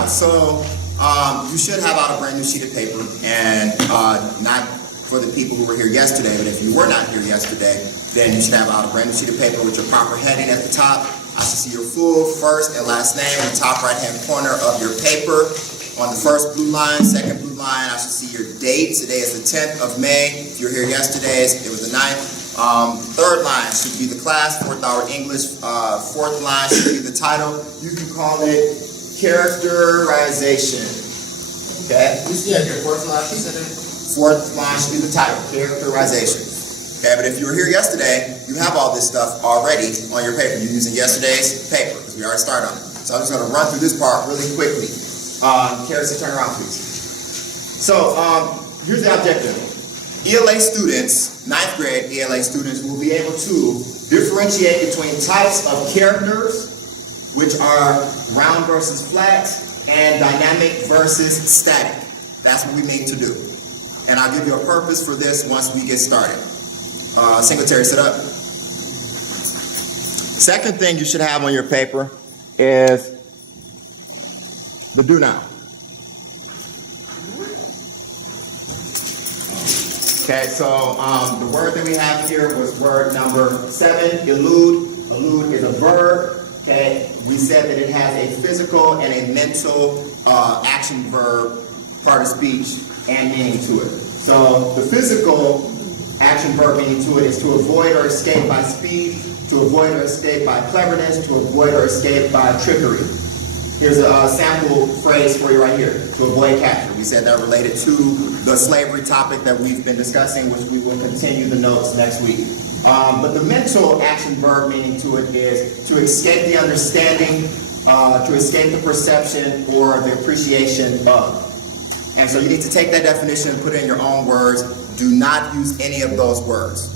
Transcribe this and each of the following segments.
out. So you should have out a brand new sheet of paper, and not for the people who were here yesterday, but if you were not here yesterday, then you should have out a brand new sheet of paper with your proper heading at the top. I should see your full first and last name in the top right-hand corner of your paper. On the first blue line, second blue line, I should see your date. Today is the 10th of May. If you were here yesterday, it was the 9th. Third line should be the class, 4th hour English. Fourth line should be the title. You can call it Characterization. Okay? Fourth line should be the title, Characterization. Okay, but if you were here yesterday, you have all this stuff already on your paper. You're using yesterday's paper because we already started on it. So I'm just going to run through this part really quickly. Carrie, turn around, please. So here's the objective. ELA students, 9th grade ELA students, will be able to differentiate between types of characters, which are round versus flat, and dynamic versus static. That's what we mean to do. And I'll give you a purpose for this once we get started. Singletary, sit up. Second thing you should have on your paper is the do now. Okay, so the word that we have here was word number 7, elude. Elude is a verb. Okay, we said that it has a physical and a mental action verb, part of speech, and meaning to it. So the physical action verb meaning to it is to avoid or escape by speed, to avoid or escape by cleverness, to avoid or escape by trickery. Here's a sample phrase for you right here, to avoid capture. We said that related to the slavery topic that we've been discussing, which we will continue the notes next week. But the mental action verb meaning to it is to escape the understanding, to escape the perception or the appreciation of. And so you need to take that definition and put it in your own words. Do not use any of those words.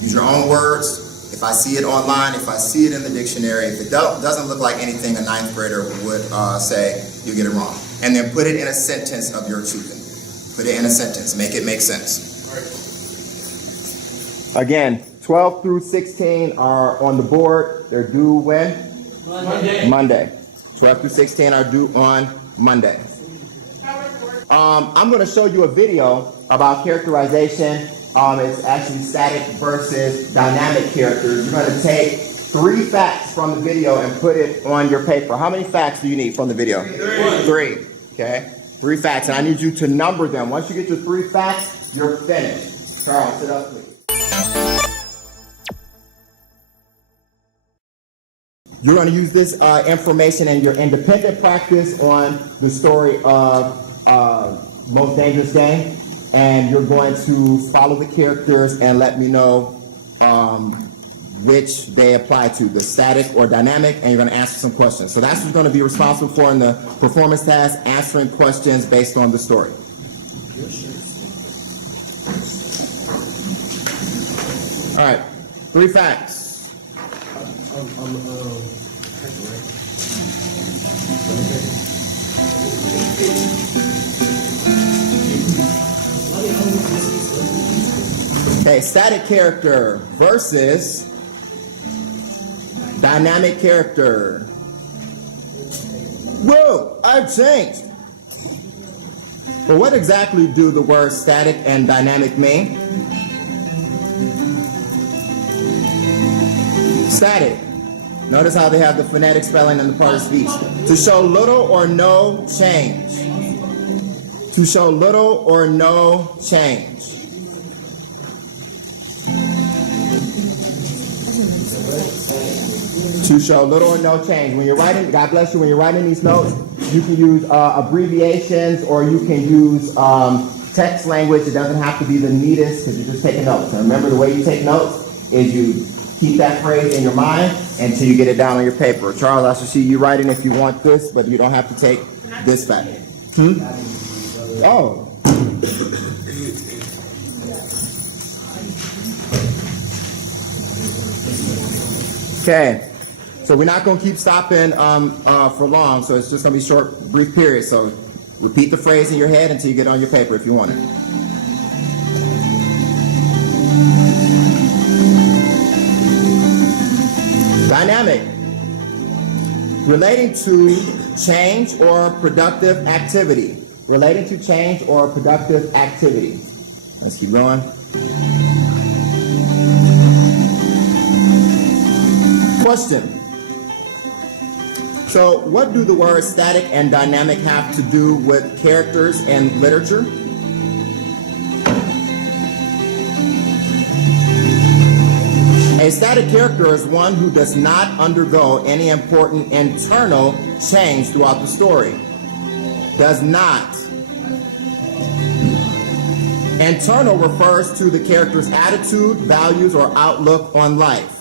Use your own words. If I see it online, if I see it in the dictionary, if it doesn't look like anything a 9th grader would say, you get it wrong. And then put it in a sentence of your choosing. Put it in a sentence. Make it make sense. Again, 12 through 16 are on the board. They're due when? Monday. 12 through 16 are due on Monday. I'm going to show you a video about characterization. It's actually static versus dynamic characters. You're going to take 3 facts from the video and put it on your paper. How many facts do you need from the video? 3. Okay. 3 facts. And I need you to number them. Once you get your 3 facts, you're finished. Charles, sit up, please. You're going to use this information in your independent practice on the story of Most Dangerous Game. And you're going to follow the characters and let me know which they apply to, the static or dynamic, and you're going to answer some questions. So that's what you're going to be responsible for in the performance task, answering questions based on the story. All right, 3 facts. Okay, static character versus dynamic character. Whoa, I've changed. But what exactly do the words static and dynamic mean? Static. Notice how they have the phonetic spelling and the part of speech. To show little or no change. To show little or no change. To show little or no change. When you're writing, God bless you, when you're writing these notes, you can use abbreviations or you can use text language. It doesn't have to be the neatest because you're just taking notes. And remember, the way you take notes is you keep that phrase in your mind until you get it down on your paper. Charles, I should see you writing if you want this, but you don't have to take this fact. Oh. Okay. So we're not going to keep stopping for long, so it's just going to be short, brief periods. So repeat the phrase in your head until you get on your paper if you want it. Dynamic. Relating to change or productive activity. Relating to change or productive activity. Let's keep going. Question. So, what do the words static and dynamic have to do with characters in literature? A static character is one who does not undergo any important internal change throughout the story. Does not. Internal refers to the character's attitude, values, or outlook on life.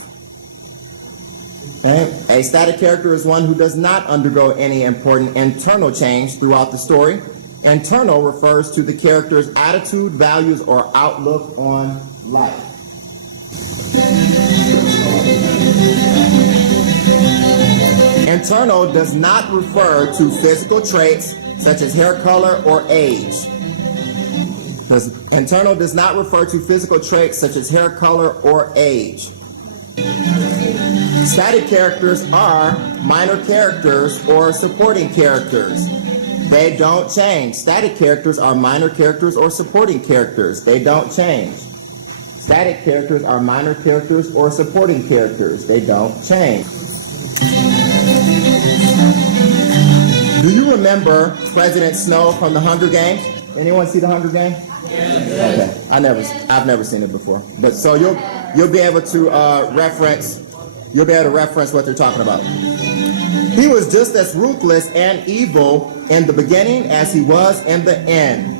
Okay? A static character is one who does not undergo any important internal change throughout the story. Internal refers to the character's attitude, values, or outlook on life. Internal does not refer to physical traits such as hair color or age. Internal does not refer to physical traits such as hair color or age. Static characters are minor characters or supporting characters. They don't change. Static characters are minor characters or supporting characters. They don't change. Static characters are minor characters or supporting characters. They don't change. Do you remember President Snow from the Hunger Games? Anyone see the Hunger Games? Yes. Okay. I've never seen it before. But so you'll be able to reference what they're talking about. He was just as ruthless and evil in the beginning as he was in the end.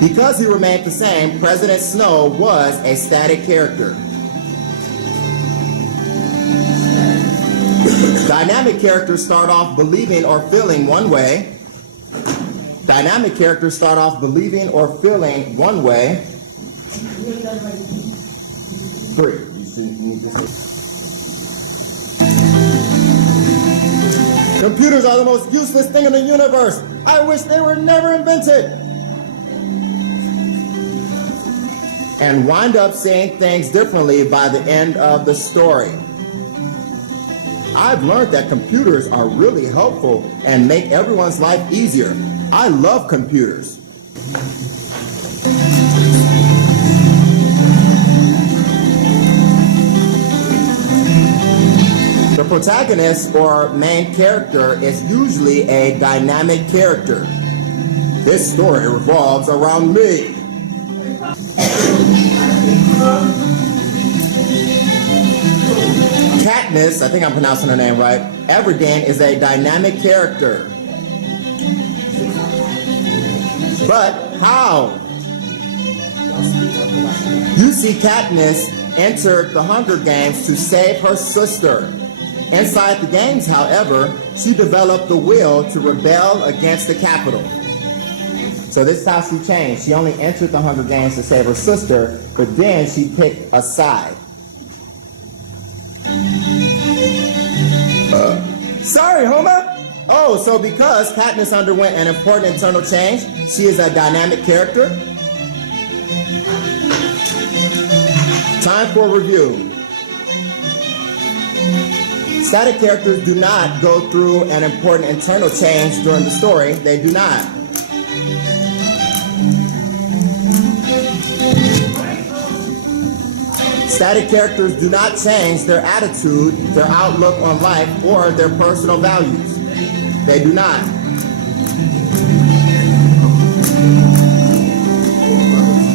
Because he remained the same, President Snow was a static character. Dynamic characters start off believing or feeling one way. Dynamic characters start off believing or feeling one way. 3. Computers are the most useless thing in the universe. I wish they were never invented. And wind up saying things differently by the end of the story. I've learned that computers are really helpful and make everyone's life easier. I love computers. The protagonist or main character is usually a dynamic character. This story revolves around me. Katniss, I think I'm pronouncing her name right, Everdeen is a dynamic character. But how? You see Katniss entered the Hunger Games to save her sister. Inside the games, however, she developed the will to rebel against the Capitol. So this is how she changed. She only entered the Hunger Games to save her sister, but then she picked a side. Sorry, Homer. Oh, so because Katniss underwent an important internal change, she is a dynamic character? Time for review. Static characters do not go through an important internal change during the story. They do not. Static characters do not change their attitude, their outlook on life, or their personal values. They do not.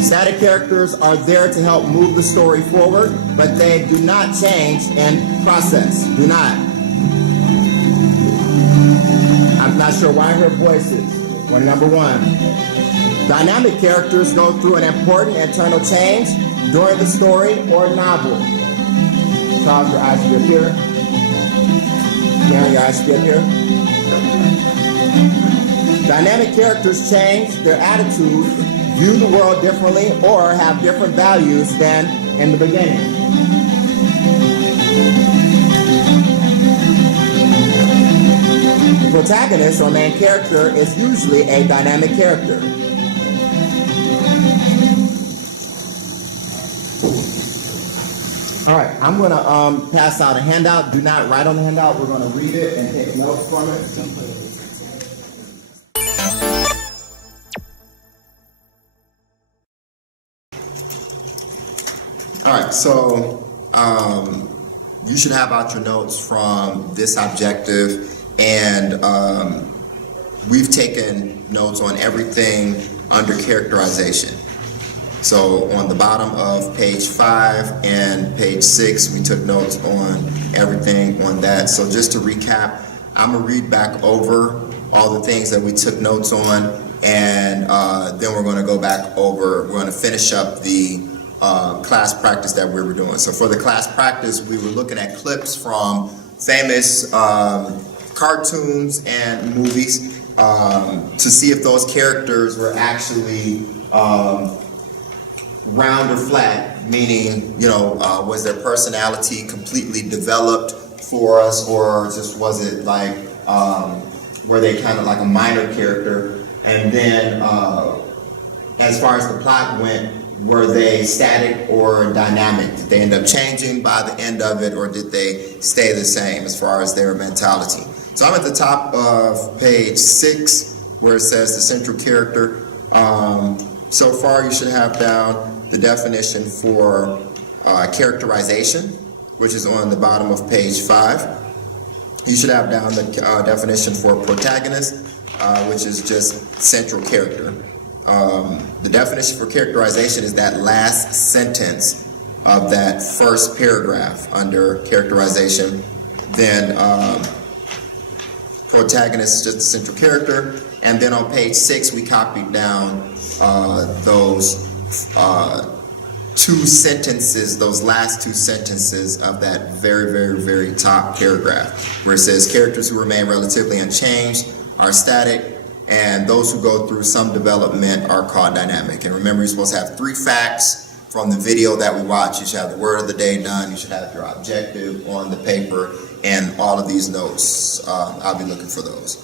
Static characters are there to help move the story forward, but they do not change in process. Do not. I'm not sure why I hear voices. One, number 1. Dynamic characters go through an important internal change during the story or novel. Charles, your eyes should be up here. Karen, your eyes should be up here. Dynamic characters change their attitude, view the world differently, or have different values than in the beginning. The protagonist or main character is usually a dynamic character. All right, I'm gonna pass out a handout. Do not write on the handout. We're gonna read it and take notes from it. All right, so you should have out your notes from this objective, and we've taken notes on everything under characterization. So on the bottom of page 5 and page 6, we took notes on everything on that. So just to recap, I'm gonna read back over all the things that we took notes on, and then we're gonna go back over, we're gonna finish up the class practice that we were doing. So for the class practice, we were looking at clips from famous cartoons and movies to see if those characters were actually round or flat, meaning, was their personality completely developed for us, or just was it like, were they kind of like a minor character? And then as far as the plot went, were they static or dynamic? Did they end up changing by the end of it, or did they stay the same as far as their mentality? So I'm at the top of page 6 where it says the central character. So far you should have down the definition for characterization, which is on the bottom of page 5. You should have down the definition for protagonist, which is just central character. The definition for characterization is that last sentence of that first paragraph under characterization. Then protagonist is just the central character. And then on page 6, we copied down those two sentences, those last two sentences of that very, very, very top paragraph, where it says characters who remain relatively unchanged are static, and those who go through some development are called dynamic. And remember, you're supposed to have 3 facts from the video that we watched. You should have the word of the day done. You should have your objective on the paper, and all of these notes. I'll be looking for those.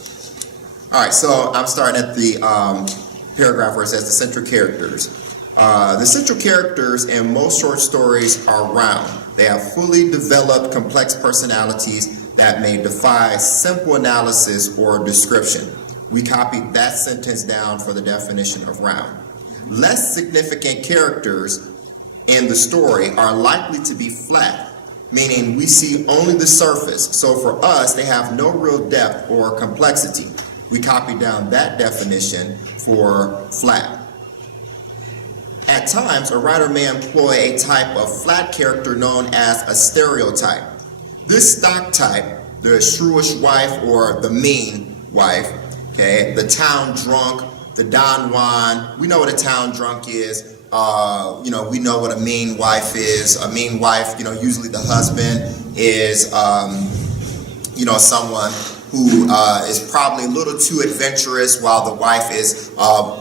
All right, so I'm starting at the paragraph where it says the central characters. The central characters in most short stories are round. They have fully developed complex personalities that may defy simple analysis or description. We copied that sentence down for the definition of round. Less significant characters in the story are likely to be flat, meaning we see only the surface. So for us, they have no real depth or complexity. We copied down that definition for flat. At times, a writer may employ a type of flat character known as a stereotype. This stock type, the shrewish wife or the mean wife, okay, the town drunk, the Don Juan. We know what a town drunk is. We know what a mean wife is. A mean wife, usually the husband is, someone who is probably a little too adventurous, while the wife is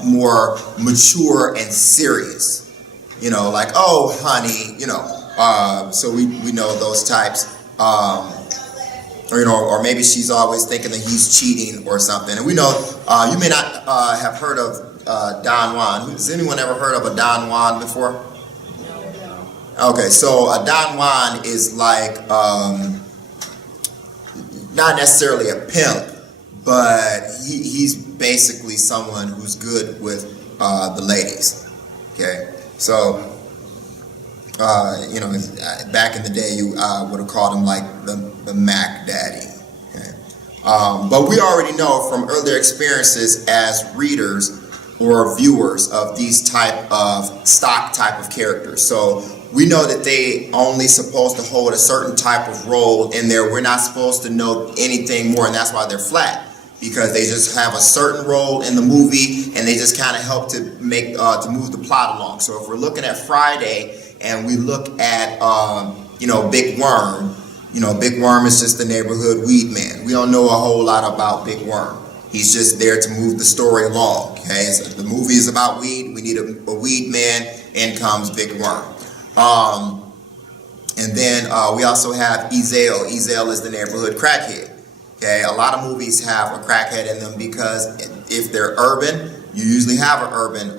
more mature and serious. Like, oh, honey, so we know those types. Or maybe she's always thinking that he's cheating or something. And we know, you may not have heard of Don Juan. Has anyone ever heard of a Don Juan before? No. Okay, so a Don Juan is like, not necessarily a pimp, but he's basically someone who's good with the ladies. Okay, so back in the day, you would have called him like the Mac Daddy. Okay? But we already know from earlier experiences as readers or viewers of these stock type of characters. So we know that they only supposed to hold a certain type of role in there. We're not supposed to know anything more, and that's why they're flat, because they just have a certain role in the movie, and they just kind of help to make to move the plot along. So if we're looking at Friday and we look at Big Worm, Big Worm is just the neighborhood weed man. We don't know a whole lot about Big Worm. He's just there to move the story along. Okay, so the movie is about weed. We need a weed man. In comes Big Worm. And then we also have Ezel. Ezel is the neighborhood crackhead. Okay, a lot of movies have a crackhead in them because if they're urban, you usually have an urban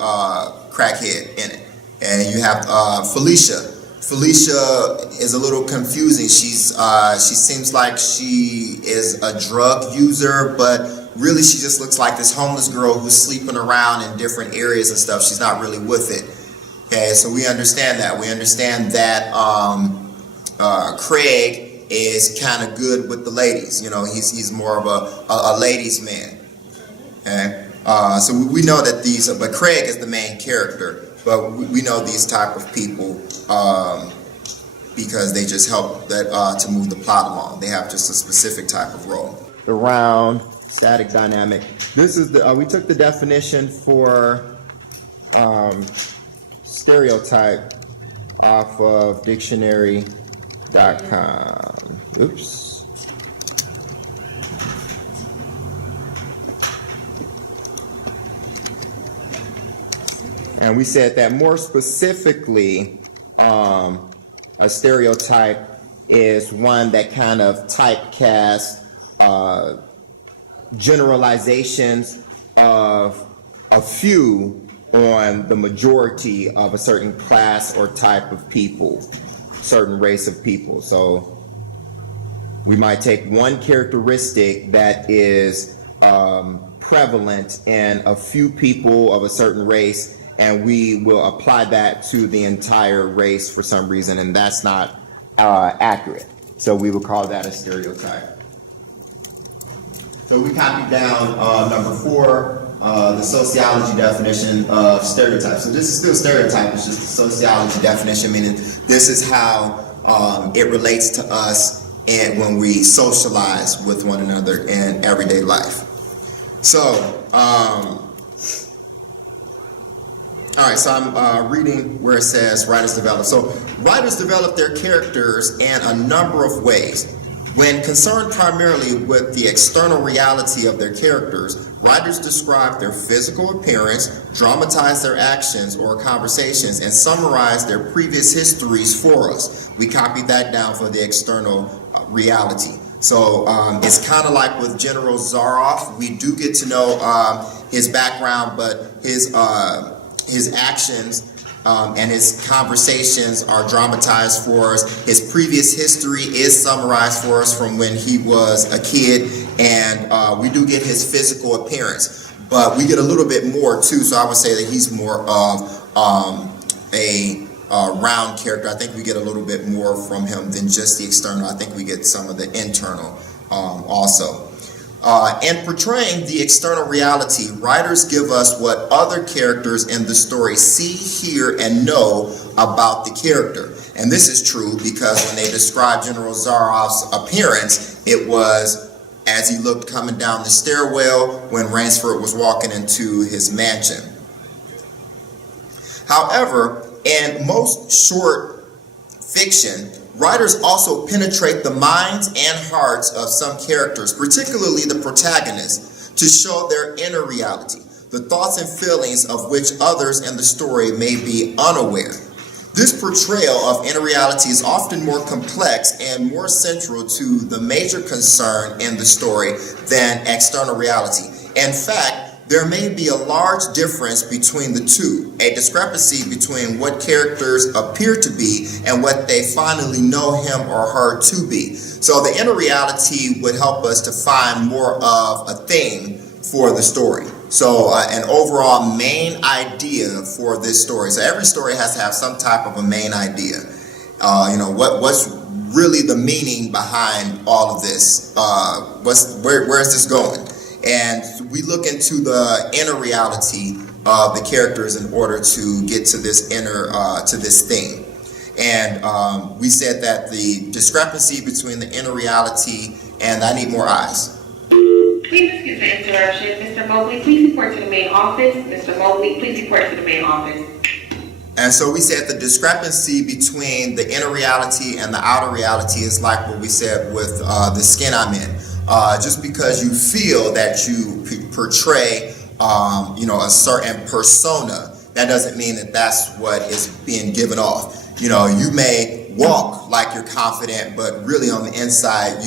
crackhead in it. And you have Felicia, Felicia is a little confusing. She seems like she is a drug user, but really she just looks like this homeless girl who's sleeping around in different areas and stuff. She's not really with it. Okay, so we understand that. We understand that Craig is kind of good with the ladies. You know, he's more of a ladies' man. Okay, so we know that but Craig is the main character. But we know these type of people because they just help to move the plot along. They have just a specific type of role. The round static dynamic. This is we took the definition for stereotype off of dictionary.com. Oops. And we said that more specifically, a stereotype is one that kind of typecasts generalizations of a few on the majority of a certain class or type of people, certain race of people. So we might take one characteristic that is prevalent in a few people of a certain race, and we will apply that to the entire race for some reason, and that's not accurate. So we will call that a stereotype. So we copied down number 4, the sociology definition of stereotype. So this is still stereotype, it's just the sociology definition, meaning this is how it relates to us and when we socialize with one another in everyday life. So, all right, so I'm reading where it says writers develop. So writers develop their characters in a number of ways. When concerned primarily with the external reality of their characters, writers describe their physical appearance, dramatize their actions or conversations, and summarize their previous histories for us. We copied that down for the external reality. So it's kind of like with General Zaroff. We do get to know his background, but his actions and his conversations are dramatized for us. His previous history is summarized for us from when he was a kid, and we do get his physical appearance, but we get a little bit more too. So I would say that he's more of a round character. I think we get a little bit more from him than just the external. I think we get some of the internal also. In portraying the external reality, writers give us what other characters in the story see, hear, and know about the character. And this is true because when they describe General Zaroff's appearance, it was as he looked coming down the stairwell when Ransford was walking into his mansion. However, in most short fiction, writers also penetrate the minds and hearts of some characters, particularly the protagonists, to show their inner reality, the thoughts and feelings of which others in the story may be unaware. This portrayal of inner reality is often more complex and more central to the major concern in the story than external reality. In fact, there may be a large difference between the two, a discrepancy between what characters appear to be and what they finally know him or her to be. So the inner reality would help us to find more of a theme for the story. So an overall main idea for this story. So every story has to have some type of a main idea. What's really the meaning behind all of this? Where is this going? And we look into the inner reality of the characters in order to get to this to this thing. And we said that the discrepancy between the inner reality and I need more eyes. Please excuse the interruption. Mr. Mobley, please report to the main office. Mr. Mobley, please report to the main office. And so we said the discrepancy between the inner reality and the outer reality is like what we said with the skin I'm in. Just because you feel that you portray, a certain persona, that doesn't mean that that's what is being given off. You may walk like you're confident, but really on the inside,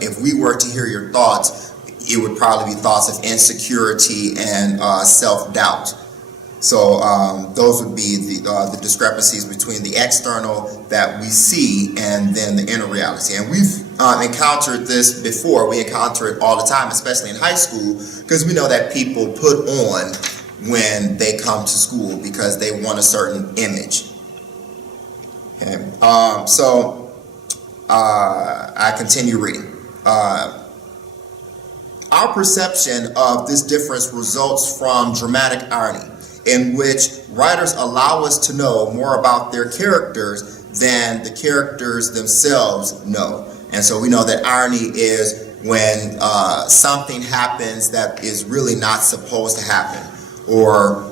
if we were to hear your thoughts, it would probably be thoughts of insecurity and self-doubt. So those would be the discrepancies between the external that we see and then the inner reality. And we've encountered this before. We encounter it all the time, especially in high school, because we know that people put on when they come to school because they want a certain image. Okay. I continue reading. Our perception of this difference results from dramatic irony, in which writers allow us to know more about their characters than the characters themselves know. And so we know that irony is when something happens that is really not supposed to happen, or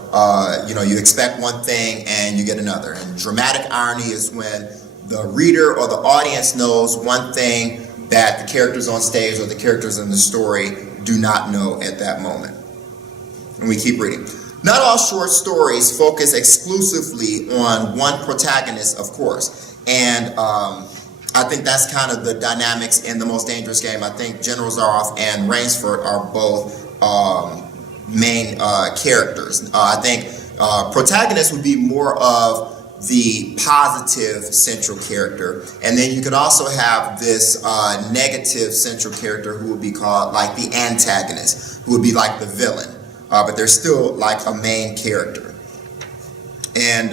you expect one thing and you get another. And dramatic irony is when the reader or the audience knows one thing that the characters on stage or the characters in the story do not know at that moment. And we keep reading. Not all short stories focus exclusively on one protagonist, of course. And I think that's kind of the dynamics in The Most Dangerous Game. I think General Zaroff and Rainsford are both main characters. I think protagonist would be more of the positive central character, and then you could also have this negative central character who would be called like the antagonist, who would be like the villain, but they're still like a main character. And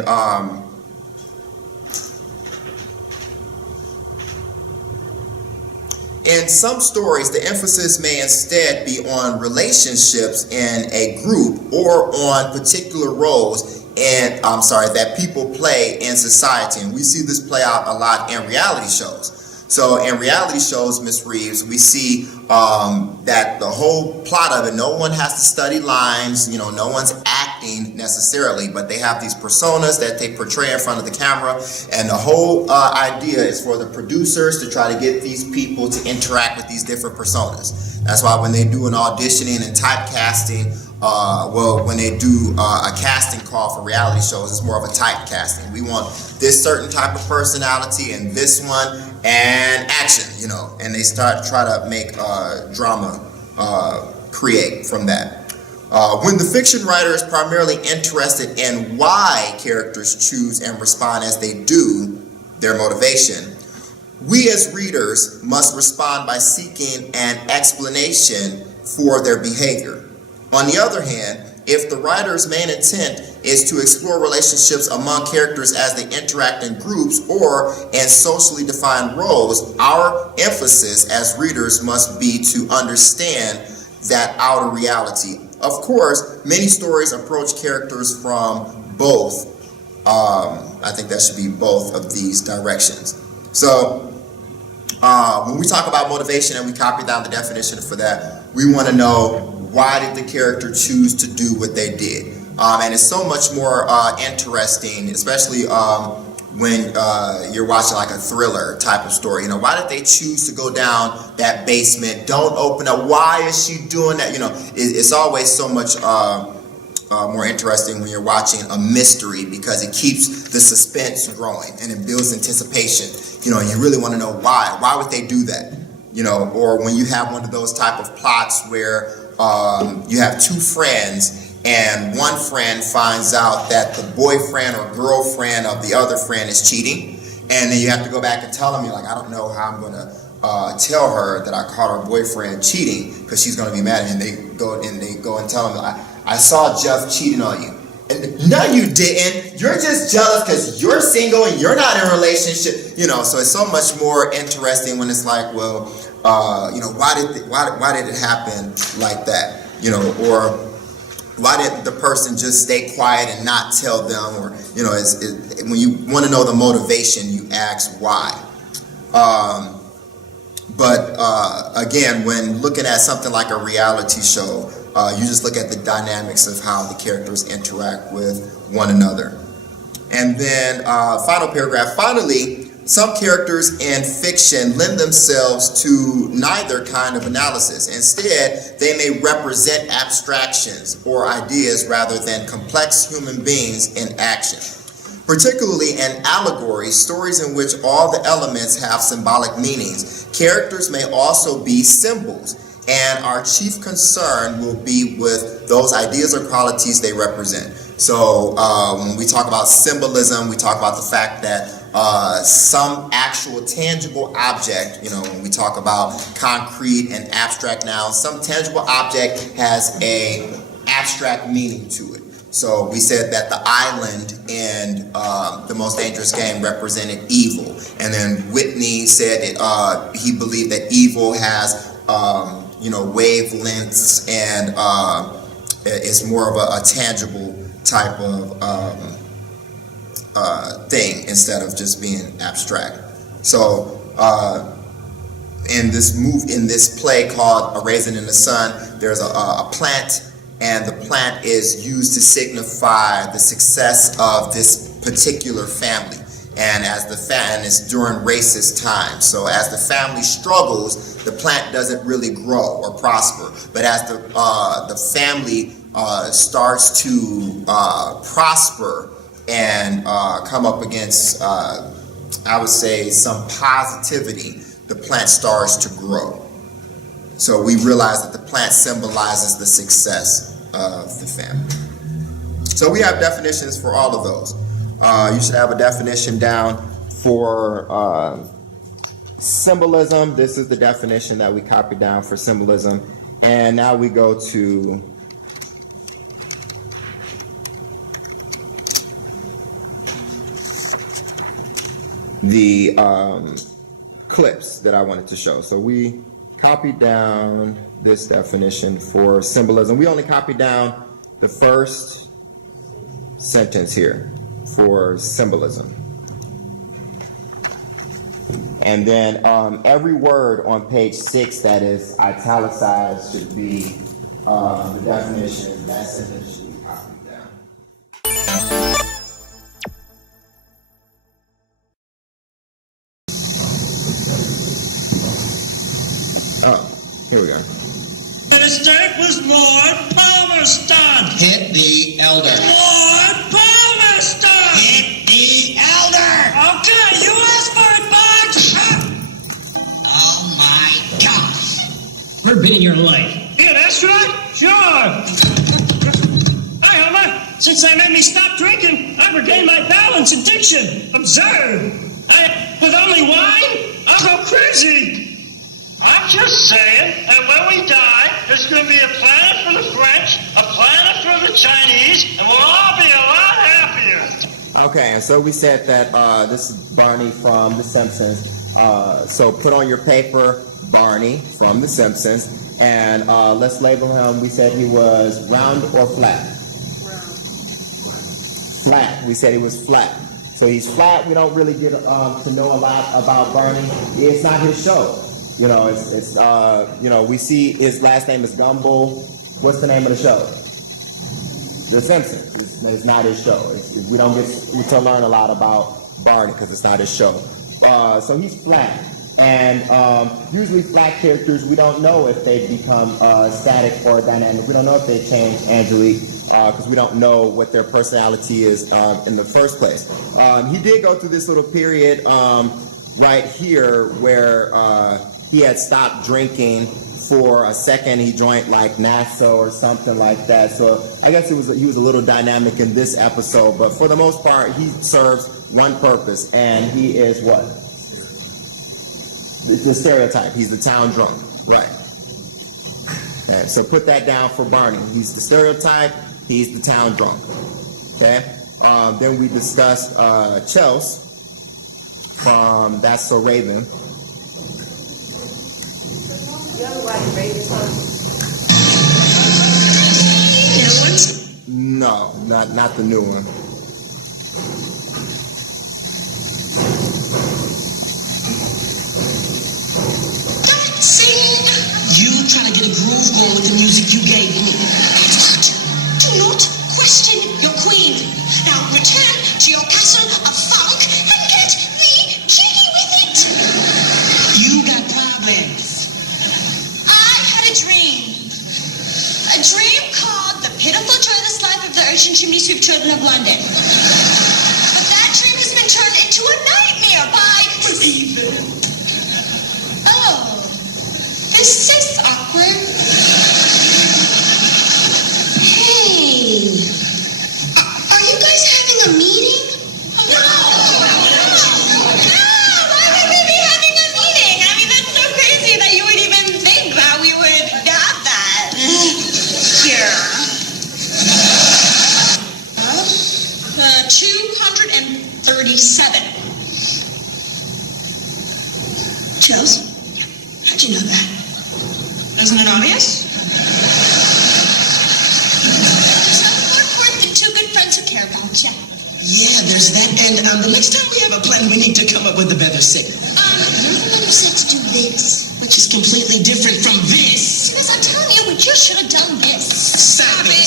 in some stories, the emphasis may instead be on relationships in a group or on particular roles that people play in society. And we see this play out a lot in reality shows. So in reality shows, Ms. Reeves, we see that the whole plot of it, no one has to study lines, no one's acting necessarily, but they have these personas that they portray in front of the camera, and the whole idea is for the producers to try to get these people to interact with these different personas. That's why when they do an auditioning and typecasting, when they do a casting call for reality shows, it's more of a typecasting. We want this certain type of personality and this one, and action, and they try to make drama create from that. When the fiction writer is primarily interested in why characters choose and respond as they do, their motivation, we as readers must respond by seeking an explanation for their behavior. On the other hand, if the writer's main intent is to explore relationships among characters as they interact in groups or in socially defined roles, our emphasis as readers must be to understand that outer reality. Of course, many stories approach characters from both. I think that should be both of these directions. So when we talk about motivation and we copy down the definition for that, we want to know, why did the character choose to do what they did? And it's so much more interesting, especially when you're watching like a thriller type of story. Why did they choose to go down that basement? Don't open up. Why is she doing that? It's always so much more interesting when you're watching a mystery, because it keeps the suspense growing and it builds anticipation. You really want to know why. Why would they do that? Or when you have one of those type of plots where you have two friends, and one friend finds out that the boyfriend or girlfriend of the other friend is cheating, and then you have to go back and tell them, you're like, I don't know how I'm going to tell her that I caught her boyfriend cheating, because she's going to be mad. And they go and tell him, I saw Jeff cheating on you. And no, you didn't. You're just jealous because you're single and you're not in a relationship. So it's so much more interesting when it's like, well, why did it happen like that? Or why didn't the person just stay quiet and not tell them? Or when you want to know the motivation, you ask why. But again, when looking at something like a reality show, you just look at the dynamics of how the characters interact with one another. And then final paragraph. Finally, some characters in fiction lend themselves to neither kind of analysis. Instead, they may represent abstractions or ideas rather than complex human beings in action. Particularly in allegories, stories in which all the elements have symbolic meanings, characters may also be symbols, and our chief concern will be with those ideas or qualities they represent. So when we talk about symbolism, we talk about the fact that some actual tangible object, when we talk about concrete and abstract nouns, some tangible object has a abstract meaning to it. So we said that the island in The Most Dangerous Game represented evil. And then Whitney said that he believed that evil has, wavelengths and it's more of a tangible type of thing instead of just being abstract. So in this play called A Raisin in the Sun, there's a plant, and the plant is used to signify the success of this particular family. And it's during racist times. So as the family struggles, the plant doesn't really grow or prosper. But as the family starts to prosper and come up against, I would say, some positivity, the plant starts to grow. So we realize that the plant symbolizes the success of the family. So we have definitions for all of those. You should have a definition down for symbolism. This is the definition that we copied down for symbolism. And now we go to the clips that I wanted to show. So we copied down this definition for symbolism. We only copied down the first sentence here for symbolism. And then every word on page 6 that is italicized should be the definition. That sentence should be copied down. Oh, here we go. The mistake was Lord Palmerston. Hit the elder. Lord Palmerston. Hit the elder. Okay, you asked for it, Bugs. Oh my gosh. We're being your life. Yeah, that's right. Sure. Hi, Homer. Since they made me stop drinking, I regained my balance and diction. Observe. With only wine, I'll go crazy. I'm just saying that when we die, there's going to be a planet for the French, a planet for the Chinese, and we'll all be a lot happier. Okay, and so we said that this is Barney from The Simpsons. So put on your paper, Barney from The Simpsons, and let's label him. We said he was round or flat? Round. Flat. We said he was flat. So he's flat. We don't really get to know a lot about Barney. It's not his show. We see his last name is Gumbel. What's the name of the show? The Simpsons. It's not his show. We don't get to learn a lot about Barney because it's not his show. So he's flat. And usually flat characters, we don't know if they become static or dynamic. We don't know if they change, Angelique, because we don't know what their personality is in the first place. He did go through this little period right here where he had stopped drinking for a second. He joined like NASA or something like that. So I guess he was a little dynamic in this episode, but for the most part, he serves one purpose, and he is what? The stereotype. He's the town drunk, right? Okay, so put that down for Barney. He's the stereotype. He's the town drunk. Okay. Then we discussed Chelsea from That's So Raven. No, not the new one. Sing. You trying to get a groove going with the music you gave me. Do not question your queen. Now return to your castle of funk and get the genie with it. You got problems. I had a dream. A dream called The Pitiful Joyless Life of the Urchin Chimney Sweep Children of London. But that dream has been turned into a nightmare by... Oh, this is awkward. Hey. 237. Chelsea, how'd you know that? Isn't it obvious? There's nothing more important than two good friends who care about you. Yeah, there's that. And the next time we have a plan, we need to come up with a better signal. You're the one who said to do this. Which is completely different from this. Because I'm telling you, we just should have done this. Stop it.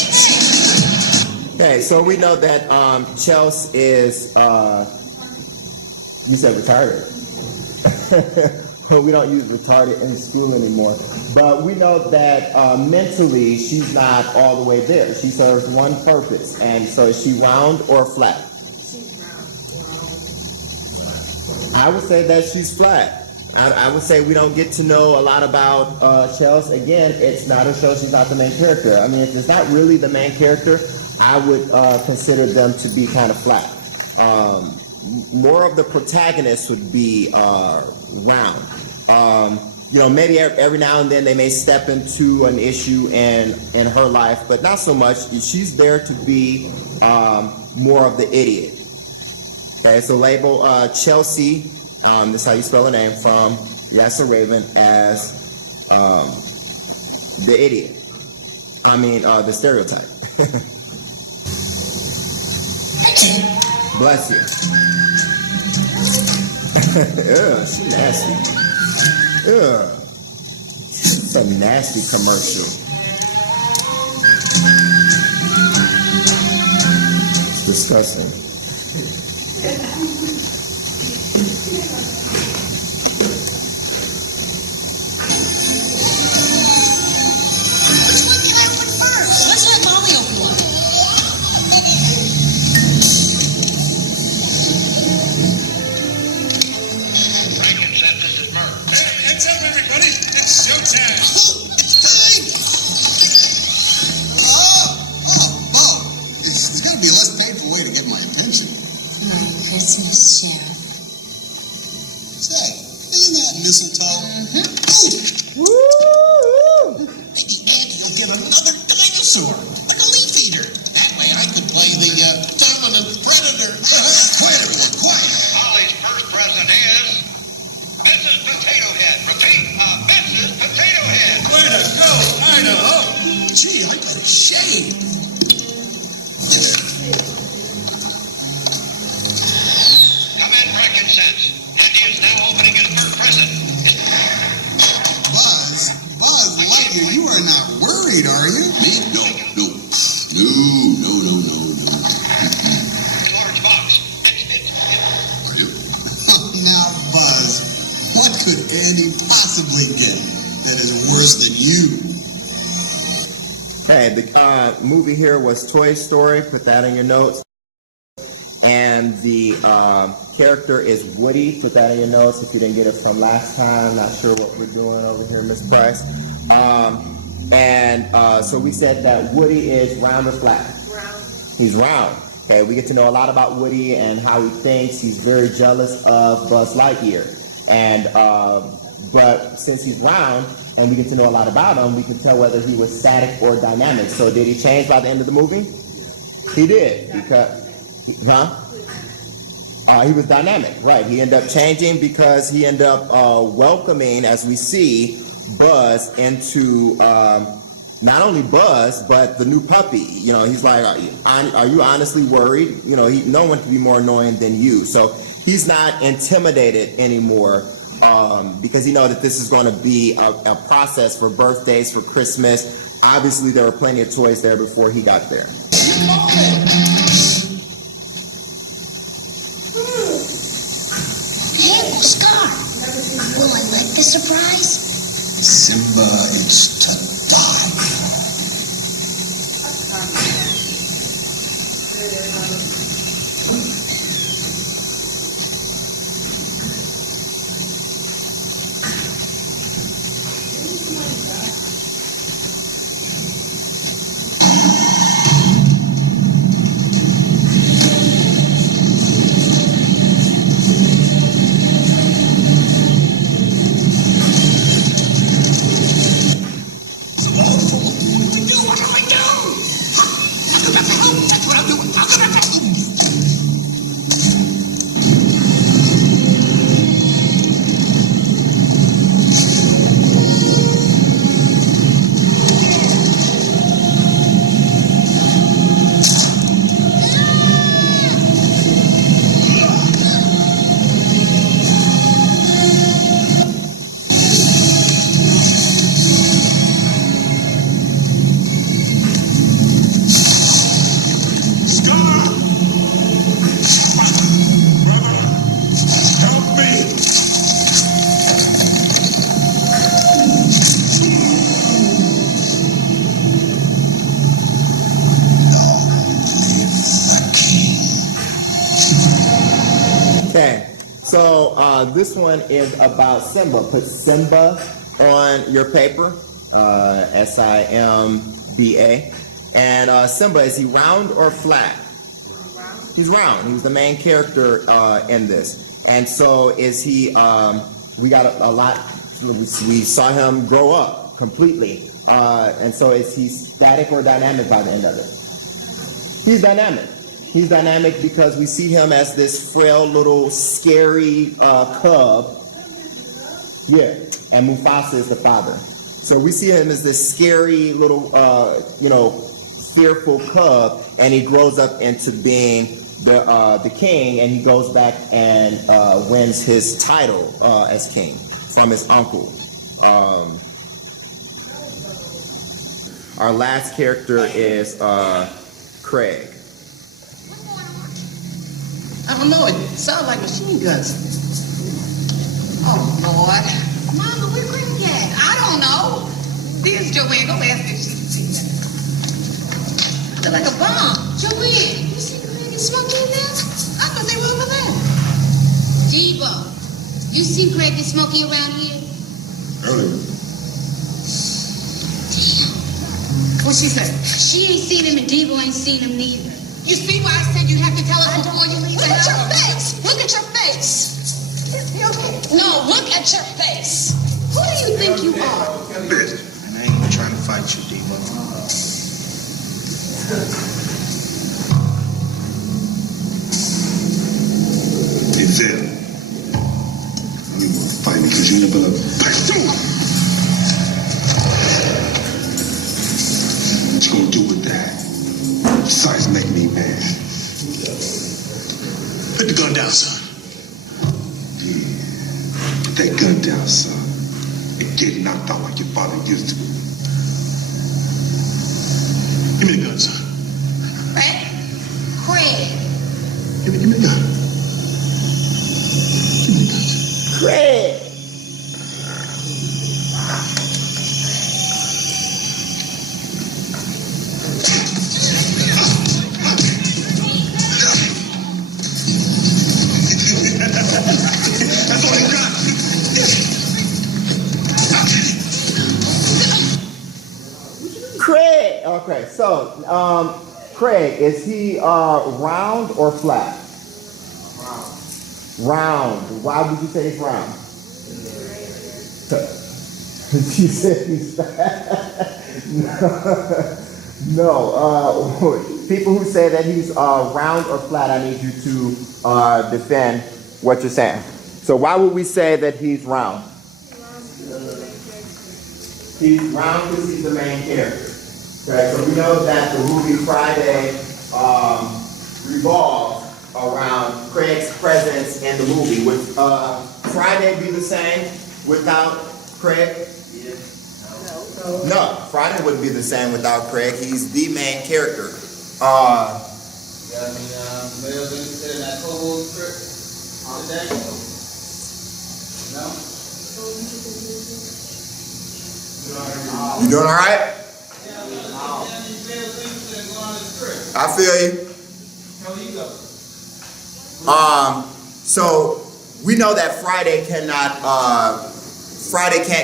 Okay, so we know that Chelsea is, you said retarded. We don't use retarded in school anymore. But we know that mentally she's not all the way there. She serves one purpose. And so is she round or flat? She's round. I would say that she's flat. I would say we don't get to know a lot about Chelsea. Again, it's not a show. She's not the main character. I mean, if it's not really the main character, I would consider them to be kind of flat. More of the protagonists would be round. Maybe every now and then they may step into an issue in her life, but not so much. She's there to be more of the idiot. Okay, so label Chelsea, this is how you spell her name, from Yes and Raven, as the idiot. I mean, the stereotype. Bless you. Ugh, she nasty. Ugh. It's a nasty commercial. It's disgusting. Which one can I open first? Let's let Molly open one. Frankincense, this is Murr. Hey, heads up, everybody. It's showtime. It's time! Bo, there's got to be a less painful way to get my attention. Merry Christmas, Sheriff. Say, isn't that mistletoe? Ooh, Woo! Maybe Andy will get another dinosaur, like a leaf eater. That way I could play the dominant predator. quiet, everyone, quiet! Holly's first present is Mrs. Potato Head. Repeat, Mrs. Potato Head. Way to go, Idaho. Gee, I better shave. Come in, Frankincense. Andy is now opening his first present. Buzz Lightyear, you are not worried, are you? Me? No. Large box. Are you? Now, Buzz, what could Andy possibly get that is worse than you? Okay, the movie here was Toy Story. Put that in your notes. And the character is Woody. Put that in your notes if you didn't get it from last time. Not sure what we're doing over here, Miss Price. So we said that Woody is round or flat? Round. He's round. Okay, we get to know a lot about Woody and how he thinks. He's very jealous of Buzz Lightyear. But since he's round and we get to know a lot about him, we can tell whether he was static or dynamic. So did he change by the end of the movie? He did. He was dynamic, right. He ended up changing because he ended up welcoming, as we see, Buzz into not only Buzz, but the new puppy. You know, he's like, are you honestly worried? You know, no one can be more annoying than you. So he's not intimidated anymore because he knows that this is going to be a process for birthdays, for Christmas. Obviously, there were plenty of toys there before he got there. Hey, Oscar. Will I like the surprise? Simba, it's to die. Okay, so this one is about Simba. Put Simba on your paper, S-I-M-B-A. And Simba, is he round or flat? He's round. He's the main character in this. And so is he, we got a lot, we saw him grow up completely. And so is he static or dynamic by the end of it? He's dynamic. He's dynamic because we see him as this frail little scary cub. Yeah, and Mufasa is the father. So we see him as this scary little, fearful cub, and he grows up into being the king, and he goes back and wins his title as king from his uncle. Our last character is Craig. I don't know, it sounds like machine guns. Oh, Lord. Mama, where Greg at? I don't know. There's Joanne. Go ask her if she's seen that. Look like a bomb. Joanne, you see Greg and Smokey in there? I thought they were over there. Debo, you see Greg and Smokey around here? Earlier. What'd she say? She ain't seen him and Debo ain't seen him neither. You see why I said you have to tell us before you leave the house? Look at your face. Look at your face. Okay. No, look at your face. Who do you think you are? Bitch. And I ain't trying to fight you, Debo. Hey, Zell. You want to fight me because you never fight through. What you gonna do with that? Besides make me mad. Put the gun down, son. Yeah. Put that gun down, son. And get knocked out like your father used to. Give me the gun, son. Craig? Craig. Give me the gun. Give me the gun, son. Craig! That's all you got. Craig! Okay, so, Craig, is he round or flat? Round. Why would you say he's round? She said he's fat. No. People who say that he's round or flat, I need you to defend what you're saying. So why would we say that he's round? He's round because he's the main character. Okay, so we know that the movie Friday revolves around Craig's presence in the movie. Would Friday be the same without Craig? No, Friday wouldn't be the same without Craig. He's the main character. You doing all right? I feel you. So we know that Friday can't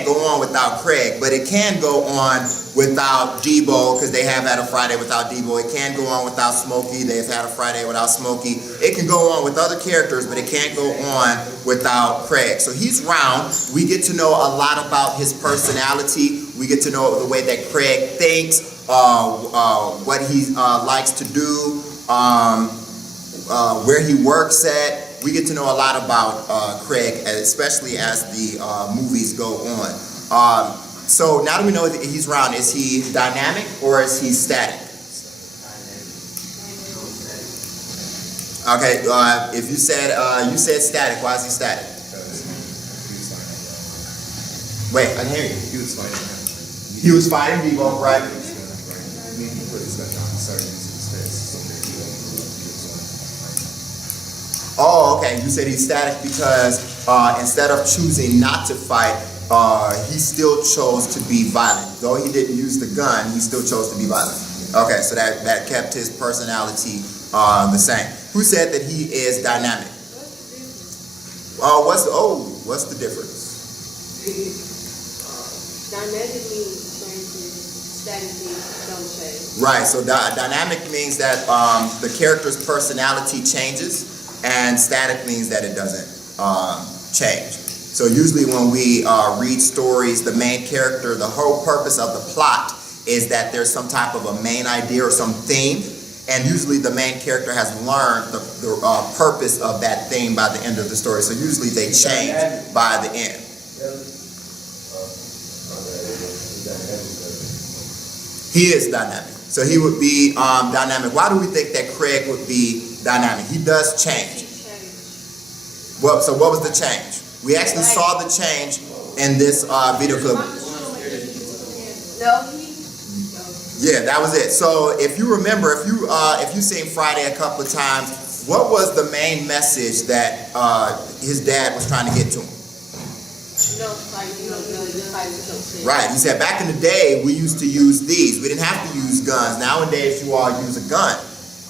go on without Craig, but it can go on without Debo because they have had a Friday without Debo. It can go on without Smokey. They've had a Friday without Smokey. It can go on with other characters, but it can't go on without Craig. So he's round. We get to know a lot about his personality. We get to know the way that Craig thinks, what he likes to do, where he works at. We get to know a lot about Craig, especially as the movies go on. So now that we know that he's round, is he dynamic or is he static? Okay, if you said static, why is he static? Wait, I didn't hear you. He was fighting Debo, right? Oh, okay. You said he's static because instead of choosing not to fight, he still chose to be violent. Though he didn't use the gun, he still chose to be violent. Okay, so that kept his personality the same. Who said that he is dynamic? What's the difference? Dynamic means changes, static means don't change. Right, so dynamic means that the character's personality changes, and static means that it doesn't change. So usually when we read stories, the main character, the whole purpose of the plot is that there's some type of a main idea or some theme, and usually the main character has learned the purpose of that theme by the end of the story. So usually they change by the end. He is dynamic. So he would be dynamic. Why do we think that Craig would be dynamic? He does change. Well, so what was the change? We actually saw the change in this video clip. Yeah, that was it. So if you remember, if you've seen Friday a couple of times, what was the main message that his dad was trying to get to him? Right. He said back in the day we used to use these. We didn't have to use guns. Nowadays you all use a gun.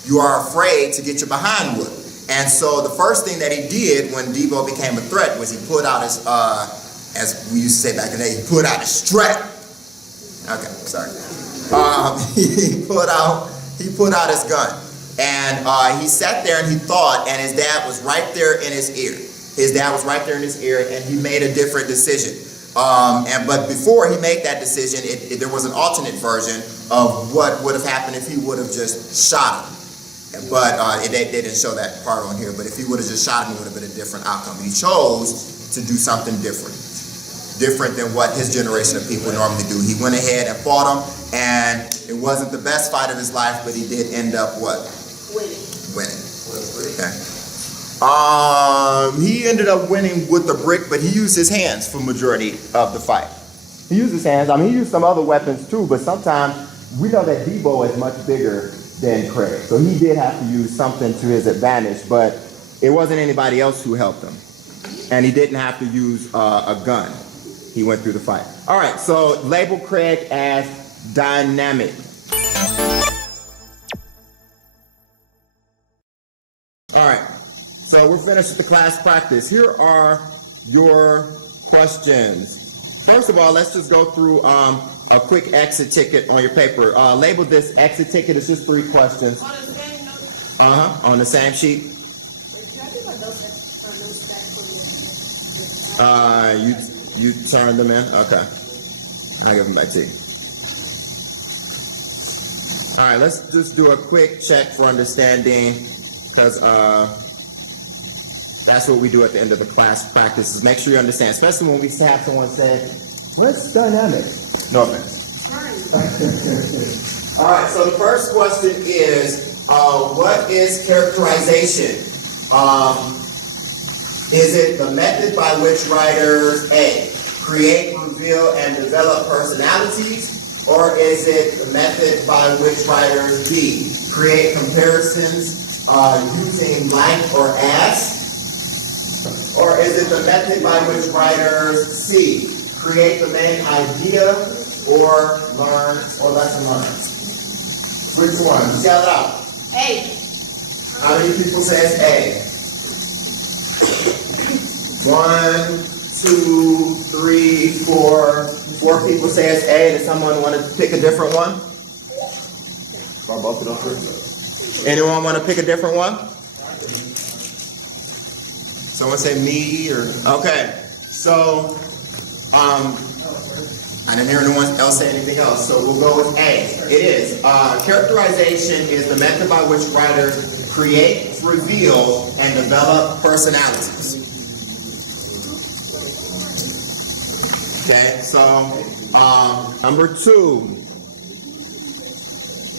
You are afraid to get your behind whooped. And so the first thing that he did when Debo became a threat was he put out his, as we used to say back in the day, he put out his strap. Okay, sorry. He put out his gun, and he sat there and he thought, and his dad was right there in his ear. His dad was right there in his ear, and he made a different decision. But before he made that decision, there was an alternate version of what would have happened if he would have just shot him. But they didn't show that part on here. But if he would have just shot him, it would have been a different outcome. He chose to do something different than what his generation of people normally do. He went ahead and fought him, and it wasn't the best fight of his life, but he did end up what? Winning. Okay. He ended up winning with the brick, but he used his hands for majority of the fight. He used his hands. I mean, he used some other weapons too, but sometimes we know that Debo is much bigger than Craig. So he did have to use something to his advantage, but it wasn't anybody else who helped him. And he didn't have to use a gun. He went through the fight. All right, so label Craig as dynamic. All right, so we're finished with the class practice. Here are your questions. First of all, let's just go through a quick exit ticket on your paper. Label this exit ticket. It's just 3 questions. On the same note? On the same sheet. You turned them in? Okay. I'll give them back to you. All right, let's just do a quick check for understanding, because that's what we do at the end of the class practice, is make sure you understand, especially when we have someone say, what's dynamic? No offense. All right, so the first question is, what is characterization? Is it the method by which writers, A, create, reveal, and develop personalities? Or is it the method by which writers, B, create comparisons using like or as? Or is it the method by which writers, C, create the main idea or learn or lesson learned? Which one? Shout it out. A. How many people says A? 1, 2, 3, 4. 4 people says A. Does someone want to pick a different one? Or both of those 3? Anyone want to pick a different one? Someone say me or okay. So I didn't hear anyone else say anything else, so we'll go with A. It is. Characterization is the method by which writers create, reveal, and develop personalities. Okay, so number 2.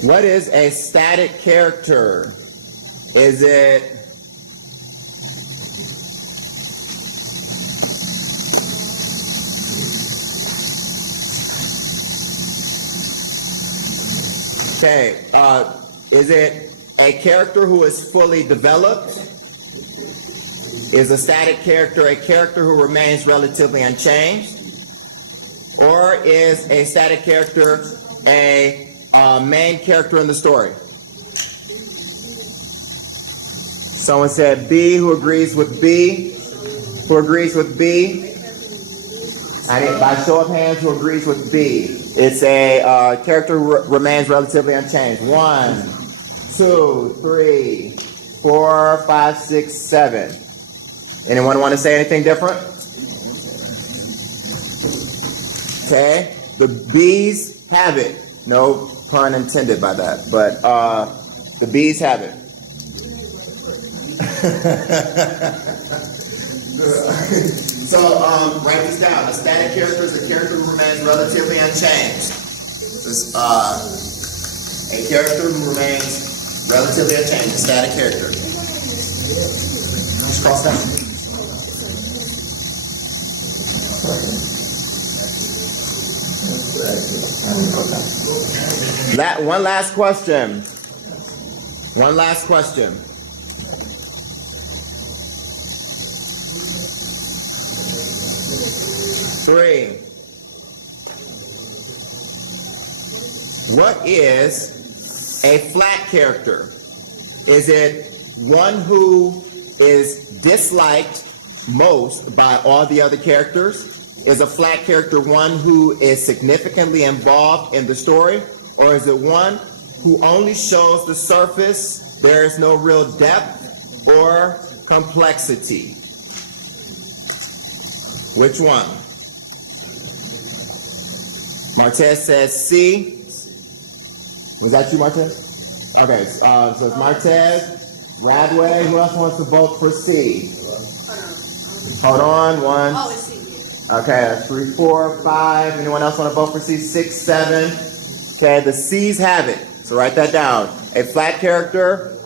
What is a static character? Is it okay, is it a character who is fully developed? Is a static character a character who remains relatively unchanged? Or is a static character a main character in the story? Someone said B. Who agrees with B? Who agrees with B? And by show of hands, who agrees with B? It's a character remains relatively unchanged. 1, 2, 3, 4, 5, 6, 7. Anyone want to say anything different? Okay. The B's have it. No pun intended by that, but the B's have it. So write this down. A static character is a character who remains relatively unchanged. Just a character who remains relatively unchanged. A static character. Just cross that. One last question. One last question. Three. What is a flat character? Is it one who is disliked most by all the other characters? Is a flat character one who is significantly involved in the story? Or is it one who only shows the surface, there is no real depth or complexity? Which one? Martez says C. Was that you, Martez? Okay, so it's Martez, Radway. Who else wants to vote for C? Hold on, 1. Oh, it's C. Okay, that's 3, 4, 5. Anyone else want to vote for C? 6, 7. Okay, the C's have it. So write that down. A flat character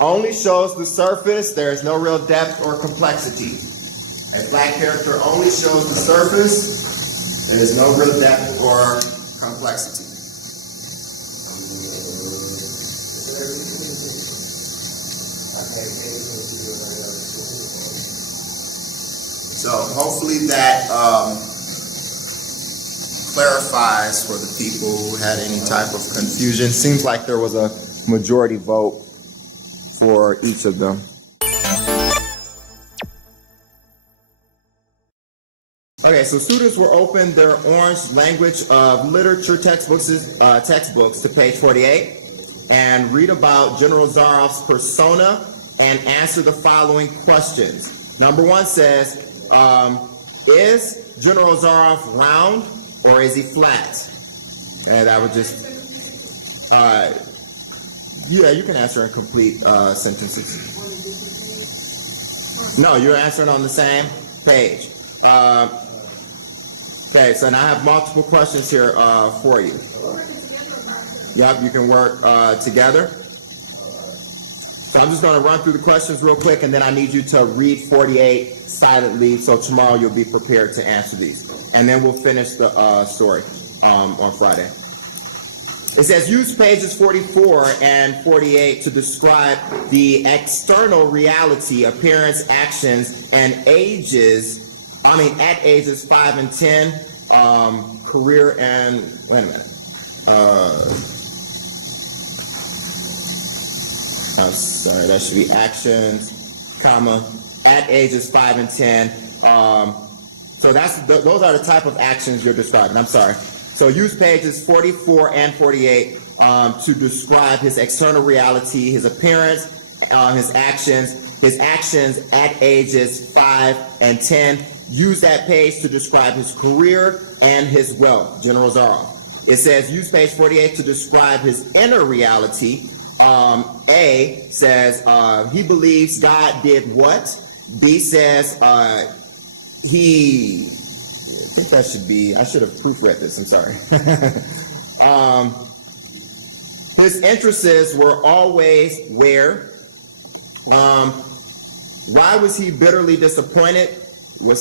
only shows the surface. There is no real depth or complexity. A flat character only shows the surface. There is no real depth or complexity. So hopefully that clarifies for the people who had any type of confusion. Seems like there was a majority vote for each of them. Okay, so students will open their orange language of literature textbooks to page 48 and read about General Zaroff's persona and answer the following questions. Number 1 says, is General Zaroff round or is he flat? And I would just, yeah, you can answer in complete sentences. No, you're answering on the same page. Okay, so now I have multiple questions here for you. Yep, you can work together. So I'm just going to run through the questions real quick, and then I need you to read 48 silently, so tomorrow you'll be prepared to answer these. And then we'll finish the story on Friday. It says, use pages 44 and 48 to describe the external reality, appearance, actions, and at ages 5 and 10, career and, wait a minute. I'm sorry, that should be actions, comma, at ages 5 and 10. So those are the type of actions you're describing. I'm sorry. So use pages 44 and 48 to describe his external reality, his appearance, his actions at ages 5 and 10. Use that page to describe his career and his wealth, General Zaroff. It says use page 48 to describe his inner reality. A says he believes God did what? B says I think that should be, I should have proofread this, I'm sorry. His interests were always where? Why was he bitterly disappointed?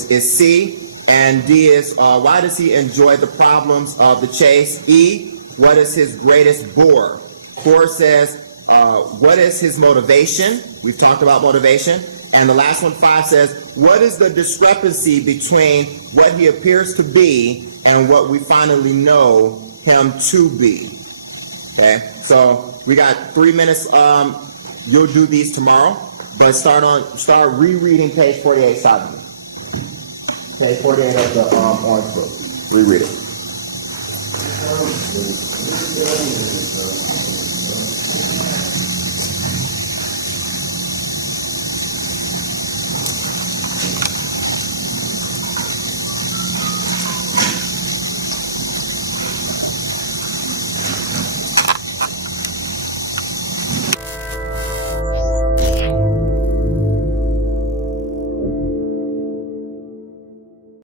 Is C. And D is why does he enjoy the problems of the chase? E. What is his greatest bore? 4 says what is his motivation? We've talked about motivation. And the last one, 5, says, what is the discrepancy between what he appears to be and what we finally know him to be? Okay, so we got 3 minutes. You'll do these tomorrow, but start rereading page 48 silently. Page 48 of the orange book. Reread it.